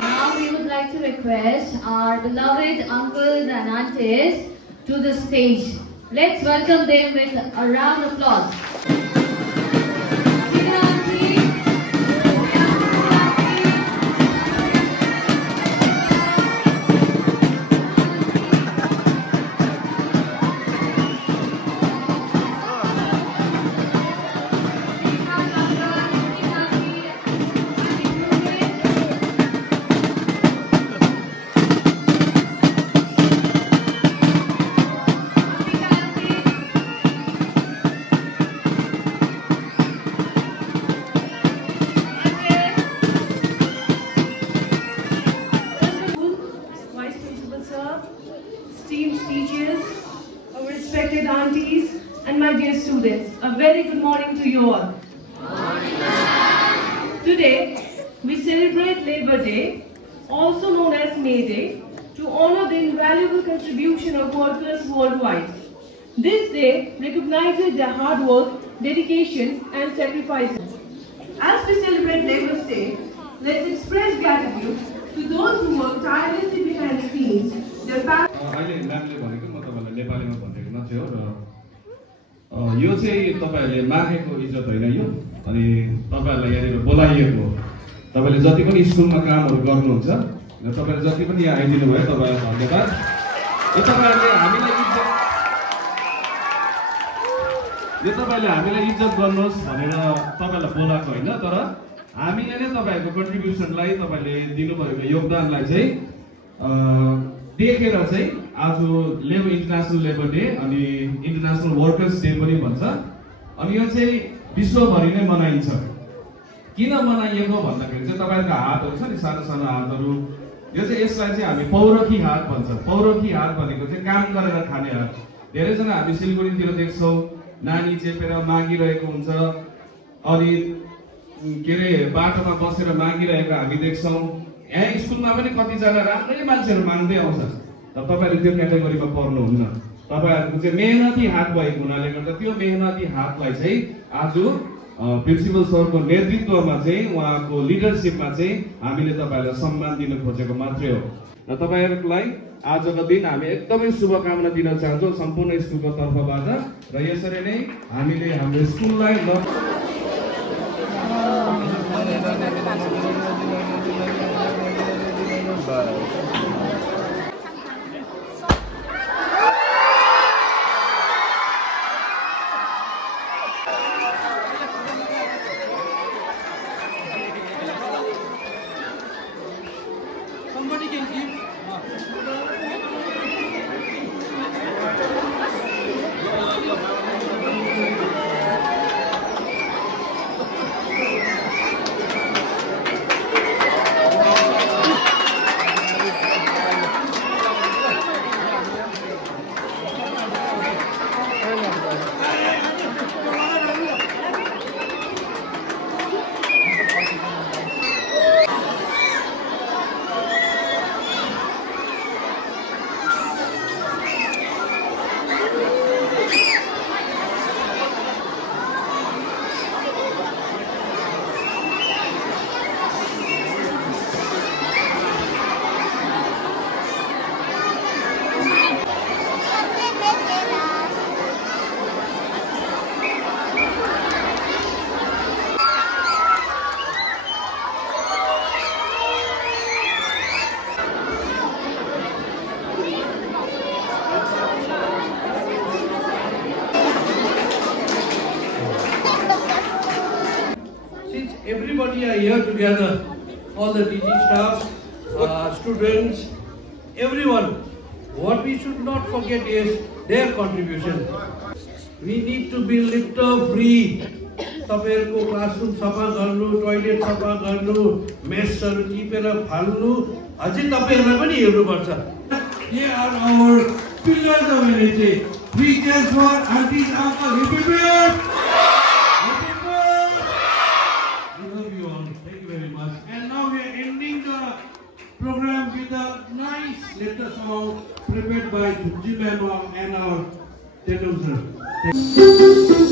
Now we would like to request our beloved uncles and aunties to the stage. Let's welcome them with a round of applause. Esteemed teachers, our respected aunties, and my dear students, a very good morning to you all. Today, we celebrate Labor Day, also known as May Day, to honor the invaluable contribution of workers worldwide. This day recognizes their hard work, dedication, and sacrifices. As we celebrate Labour Day, let's express gratitude to those who work tirelessly behind the scenes. अहिले म्यामले भनेको म तपाईहरुलाई नेपालीमा भनेको मात्रै हो र यो चाहिँ तपाईहरुले मागेको इज्जत होइन यो अनि तपाईहरुलाई यहाँनिर बोलाइएको हो तपाईले जति पनि स्कुलमा कामहरु गर्नुहुन्छ र तपाईले जति पनि यहाँ आइदिनु भयो तपाईहरुलाई धन्यवाद यो तपाईहरुले हामीलाई इज्जत गर्नुहोस् भनेर तपाईलाई बोलाएको हैन तर हामीले नै तपाईहरुको कन्ट्रिब्युसनलाई तपाईले दिनुभएको योगदानलाई चाहिँ देखेर चाहिँ आज लेबर इन्टरनेशनल लेबर डे अनि इन्टरनेशनल वर्कर्स डे पनि भन्छ अनि यो चाहिँ विश्वभरि नै मनाइन्छ किन मनाइएको भन्दाखेरि चाहिँ तपाईहरुको हातहरु छ नि सानो सानो हातहरु यो चाहिँ यसलाई चाहिँ हामी पौरखी हात भन्छ पौरखी हात भनेको चाहिँ काम गरेर खाने हात धेरै जना हामी सिलगढीतिर देख्छौं नानी चेपेर मागिरहेको हुन्छ अनि के रे बाटोमा बसेर मागिरहेको हामी देख्छौं यहाँ स्कुलमा पनि कति जना राम्रै मान्छेहरु माग्दै आउँछ तर तपाईहरु त्यो क्याटेगोरीमा पर्नुहुन्न तपाईहरुको चाहिँ मेहनती हात भएको हुनाले गर्दा त्यो मेहनती हातलाई चाहिँ आज प्रिन्सिपल सरको नेतृत्वमा चाहिँ उहाँको लिडरशिपमा चाहिँ हामीले तपाईहरुलाई सम्मान दिन खोजेको मात्रै हो र तपाईहरुलाई आजको दिन हामी एकदमै शुभकामना दिन चाहन्छौं सम्पूर्ण स्कुलको तर्फबाट र यसरी नै हामीले हाम्रो स्कुललाई Somebody can give. Everybody are here together, all the teaching staff, students, everyone. What we should not forget is their contribution. We need to be litter free. Tapaihharuko classroom safa garnu, toilet safa garnu, messharu टिपेर फाल्नु अझै तपाईहरुलाई पनि हेर्नु पर्छ. They are our pillars of unity. Three cheers for aunties, uncles. Prepare. Program with a nice letter song prepared by Jujji Ma'am and our Tendulkar sir.